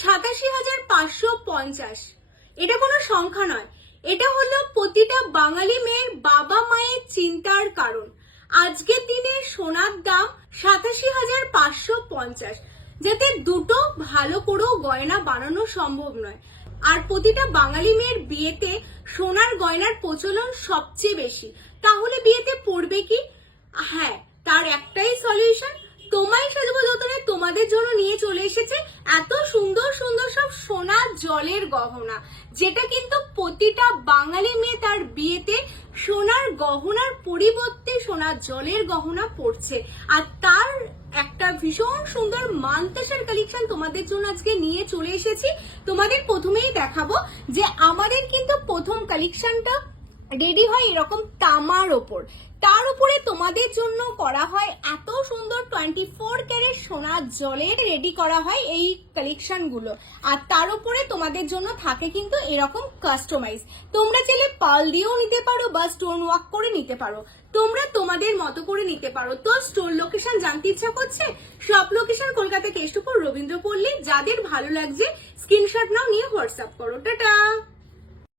87,550। এটা কোনো সংখ্যা নয়, এটা হলো প্রতিটা বাঙালি মেয়ের বাবা মায়ের চিন্তার কারণ। আজকের দিনে সোনার দাম 87,550, যাতে দুটো ভালো করেও গয়না বানানো সম্ভব নয়। আর প্রতিটা বাঙালি মেয়ের বিয়েতে সোনার গয়নার প্রচলন সবচেয়ে বেশি। তাহলে বিয়েতে পড়বে কি? হ্যাঁ, তার একটাই সলিউশন, তোমায় সাজবো যতনে তোমাদের জন্য নিয়ে চলে এসেছে এত সুন্দর সুন্দর সব সোনার জলের গহনা, যেটা কিন্তু প্রতিটা বাঙালি মেয়ে তার বিয়েতে সোনার গহনার পরিবর্তে সোনার জলের গহনা পরছে। আর তার একটা ভীষণ সুন্দর মানতাসার কালেকশন তোমাদের জন্য আজকে নিয়ে চলে এসেছি। তোমাদের প্রথমেই দেখাবো যে আমাদের কিন্তু প্রথম কালেকশনটা রেডি হয় এরকম তামার ওপর, তার উপরে তোমাদের জন্য করা হয় এত সুন্দর 24 ক্যারেট সোনার জলের রেডি করা হয় এই কালেকশন গুলো। আর তার উপরে তোমাদের জন্য থাকে কিন্তু এরকম কাস্টমাইজ, তোমরা চাইলে পাল দিয়েও নিতে পারো বা স্টোন ওয়ার্ক করে নিতে পারো, তোমরা তোমাদের মতো করে নিতে পারো। তো স্টোর লোকেশন জানতে ইচ্ছা করছে? সব লোকেশন কলকাতা কেষ্টপুর রবীন্দ্রপল্লী। যাদের ভালো লাগছে স্ক্রিনশট নাও, নিয়ে হোয়াটসঅ্যাপ করো। টাটা।